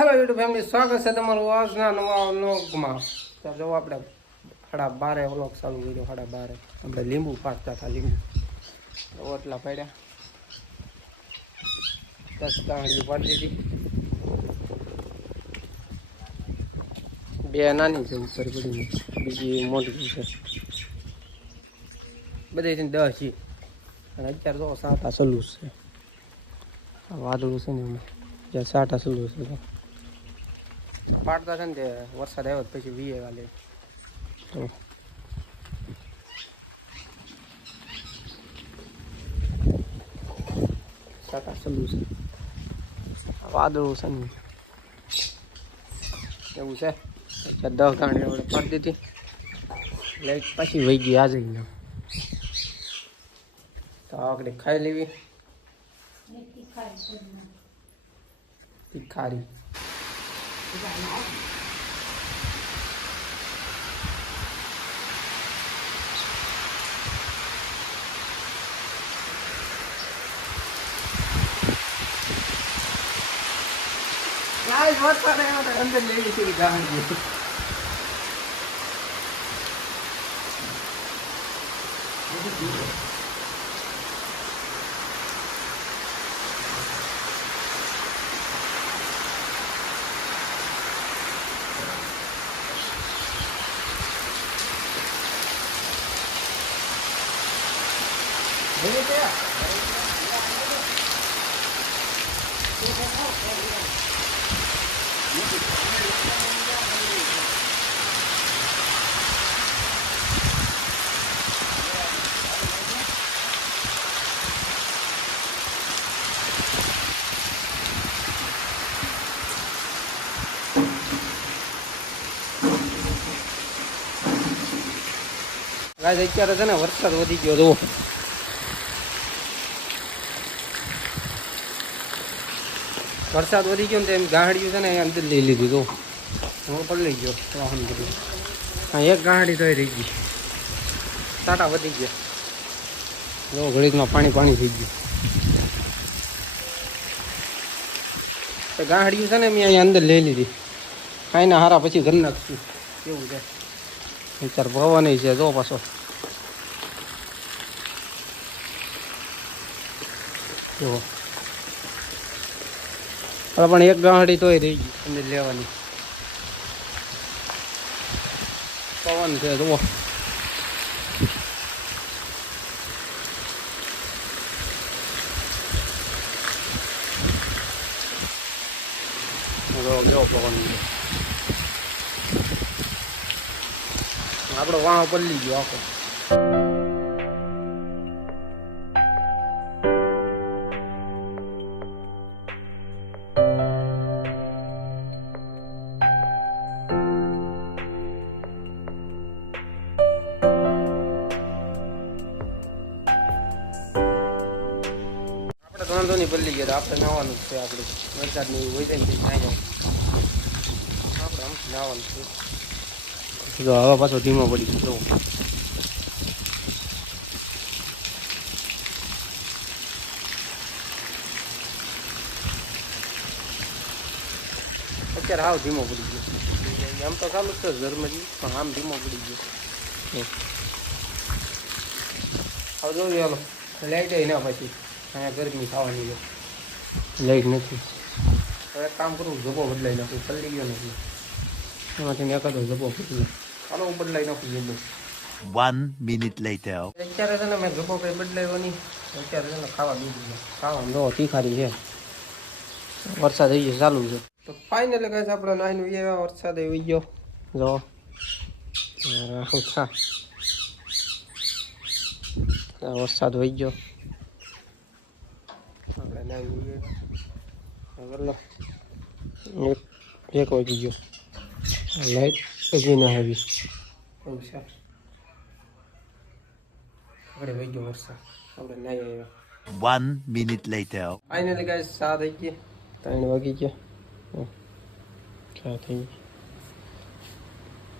Hello YouTube family, સ્વાગત છે તમારું આજના નવા વ્લોગમાં. તો જો આપણે 12:30 વ્લોગ ચાલુ કર્યો. 12:30 આપણે લીંબુ પાકતા હતા. લીંબુ ઓટલા પડ્યા, 10 ગાંઠી પાડી દીધી. બે નાની છે ઉપર પડી, બીજી મોટી છે. બધી 10 છે અને અત્યારે તો સાટા સલું છે. વાદળું છે ને એમાં જ્યાં સાટા સલું છે પાડતા છે ને તે વરસાદ આવ્યો પછી વીએ વાલે તો સાટા સલું છે. વાદળું છે ને એવું છે. અત્યારે 10 ગાંઠી આપણે પાડી દીધી. લાઈટ પછી વહી ગઈ આજે તો આપણે ખાઈ લેવી તીખારી. અંદર લેવી છે ગાંઠી. અત્યારે છે ને વરસાદ વધી ગયો તો વરસાદ વધી ગયો ને તો એમ ગાંહડિયું છે ને અંદર લઈ લીધું તો હું પણ લઈ ગયો વાહન બધું. હા, એક ગાંહડી તો રહી ગઈ. સાટા વધી ગયા. જો ઘડીકમાં પાણી થઈ ગયું. તો ગાંહડિયું છે ને મેં અહીંયા અંદર લઈ લીધી. કાંઈ ના હારા પછી ઘર નાખશું એવું છે. વિચાર ભવાની છે જો પાછો જો પણ એક ગાંહડી તોય રહી ગઈ અંદર લેવાની. પવન છે જુઓ. કેવો પવન છે. આપણો વાહ પલ્લી ગયો આખો. વાંધો નહીં પલ્લી ગયા. આપણે નાવાનું છે. આપણે વરસાદની હોય જાય ને થાય જાય આપણે આમ નાવાનું છે. જો હવે પાછો ધીમો પડી ગયો. અત્યારે હાવ ધીમો પડી ગયો. આમ તો ચાલુ જ છે ઝરમરી, પણ આમ ધીમો પડી ગયો. હવે જોયું હાલો લાઈટ ના પછી અહીંયા ગરમી થવાની છે. લાઈટ નથી. હવે એક કામ કરું, જબો બદલાઈ નાખું. પલ્લી ગયો નથી એમાંથી એકાદો જબો બદલાય. હાલો હું બદલાઈ નાખું જબો. 1 minute later. અત્યારે છે ને મેં જબો કંઈ બદલાયો નહીં. અત્યારે છે ને ખાવા દીધું. ખાવાનું જો તીખારી છે. વરસાદ આવી ગયો ચાલુ છે. તો ફાઇનલી કહે છે આપણે નાઈન વી વરસાદ આવી ગયો. જો વરસાદ વહી ગયો. આપણે નાઈન એક વાગી ગયો. લાઈટ હજી ના આવી. એવું છે. આપણે વહી ગયો વરસાદ. આપણે નાઈ આવ્યા. 1 minute later. ફાઇનલી ગાઈસ 7 થઈ ગયા. 3 વાગી ગયા. ક્યાં થઈ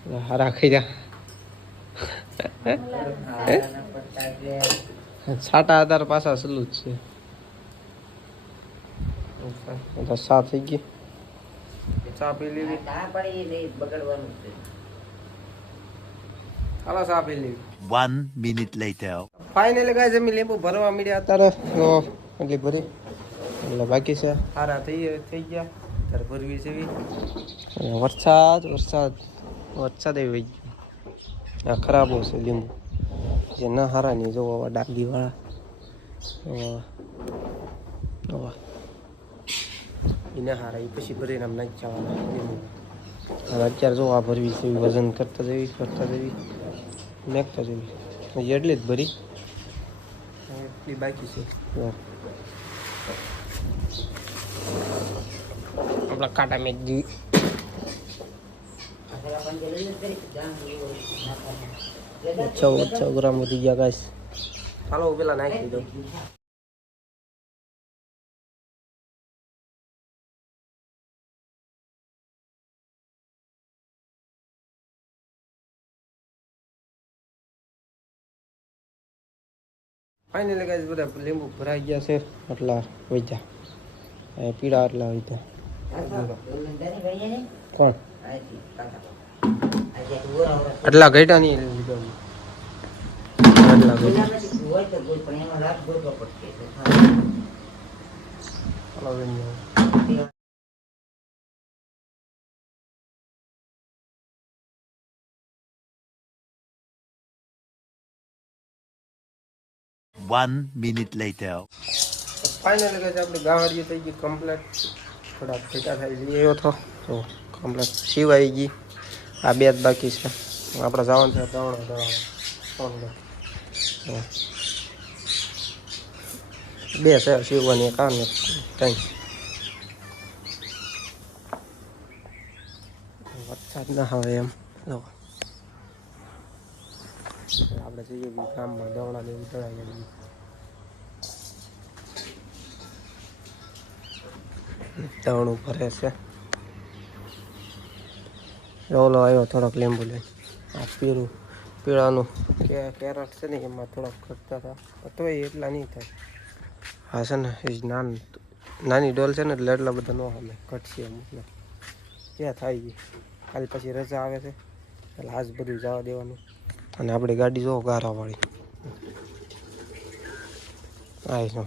ગયા હારા ખાઈ છાટા આધાર પાછા સલું જ છે. 7 થઈ ગઈ. ચા પી લેવી. ચા પડી નહીં બગડવાનું છે. હાલો ચા પી લેવી. 1 minute later. ફાઇનલી ગાઈસ અમે લીંબુ ભરવા મળ્યા અત્યારે તો એટલી ભરી એટલે બાકી છે સારા થઈ ગયા ત્યારે ભરવી છે વરસાદ આવી ગયો આ ખરાબો છે લીંબુ જે ના હારા નહીં જોવા ડાગી વાળા એના હારા એ પછી ભરીને આમ નાખી જવાના લીંબુ હવે અત્યારે જો આ ભરવી છે વજન કરતા જવી નાખતા જવી એટલી જ ભરી એટલી બાકી છે આપણા કાંટા મેં જી 6 ગ્રામ વધી ગયા ગાઈસ ચાલો પેલા નાખી દો ફાઇનલી ગાઈસ બધા લીંબુ ભરાઈ ગયા છે એટલા વધ્યા પીળા એટલા વધ્યા કોણ આટલા ઘટ્યા નહીં આટલા ઘટ્યા 1 minute later. ફાઇનલી ગાઈસ આપણી ગાવડી થઈ ગઈ કમ્પ્લીટ થોડા ભેટા થઈ ગઈ એવો તો જો કમ્પ્લીટ સીવાઈ ગઈ આ બે જ બાકી છે આપણે જવાનું છે બે છે સીવવાની કામ કંઈ વરસાદ ના આવે એમ જો આપણે જઈએ ગામમાં દવડા લેવું ચડાવી દવણું ભરે છે ઓલો આવ્યો થોડોક લીંબુ લઈને આ પીળાનું કેરેટ છે ને એમાં થોડોક ઘટતા હતા તોય એટલા નહીં થાય હા છે ને એ નાની ડોલ છે ને એટલે એટલા બધા ન આવે ઘટશે મતલબ ક્યાં થાય ગઈ કાલે પછી રજા આવે છે એટલે આજ બધું જવા દેવાનું અને આપણી ગાડી જો ગારાવાળી આવી છે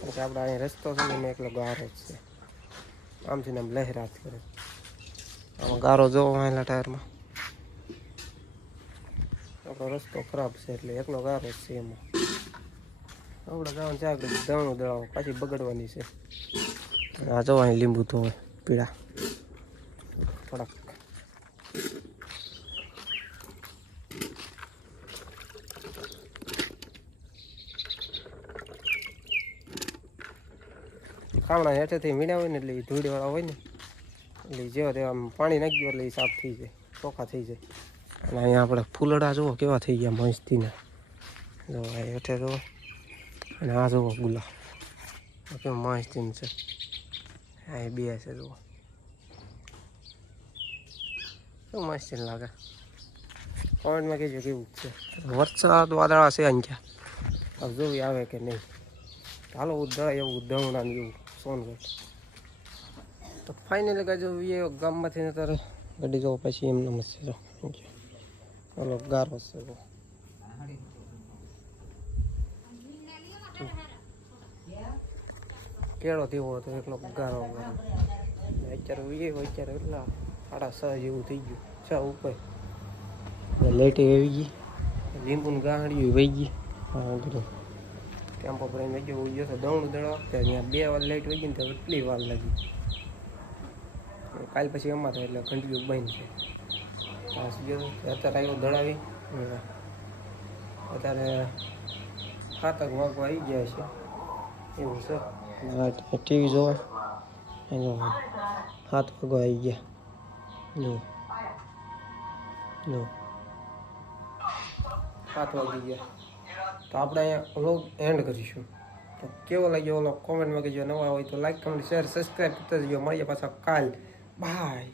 પછી આપણે અહીં રસ્તો છે ને એમાં એકલો ગારો જ છે આમથી ને આમ લહેરાત કરે આમાં ગારો જોવો આવેલા ટાયરમાં આપણો રસ્તો ખરાબ છે એટલે એકલો ગારો જ છે એમાં આપણે જવાનું છે આગળ દવણું દળાવો પાછી બગડવાની છે આ જો અહીં લીંબુ તો હોય પીળા થોડાક ખામણા હેઠેથી મીડા હોય ને એટલે એ ધૂળવાળા હોય ને એટલે જેવા તેવા આમ પાણી નાખી દો એટલે એ સાફ થઈ જાય ચોખ્ખા થઈ જાય અને અહીંયા આપણે ફૂલડા જુઓ કેવા થઈ ગયા મસ્તીના જો હેઠે જુઓ અને આ જુઓ ગુલાબ કેવું મસ્તીન છે હા બે છે જુઓ શું મસ્તીન લાગે કોમેન્ટમાં કહેજો કેવું છે વરસાદ વાદળા છે અહીંયા હવે જોવી આવે કે નહીં ચાલો ઉધળાય એવું દવણા ને એવું સોનગઢ તો ફાઇનલી કાજો એ ગામમાંથી ને તારે ગાડી જવો પછી એમને મસ્ત જો ચાલો ગારો છે કેળો થયો હતો એકલો ગારો અત્યારે અત્યારે એટલા 6:30 જેવું થઈ ગયું 6 ઉપર લેટ આવી ગઈ લીંબુની ગાંહડી વહી ગઈ ટેમ્પો પર એને ગયો ગયો તો દવણું દળવા ત્યાં 2 વાર લાઈટ વહી ગઈ ને તો એટલી વાર લાગી કાલ પછી એમાં થાય એટલે ઘંટીઓ બંધ છે અત્યારે આવ્યો દળાવી અત્યારે 7 વાગવા આવી ગયા છે એવું છે ટીવી જોવા એનો 7 વાગવા આવી ગયા જો 7 વાગી ગયા તો આપણે અહીંયા વ્લોગ એન્ડ કરીશું તો કેવો લાગ્યો ઓલો કોમેન્ટમાં કહેજો નવા હોય તો લાઈક કમેન્ટ શેર સબસ્ક્રાઈબ કરતા જજો મળીએ પાછા કાલ બાય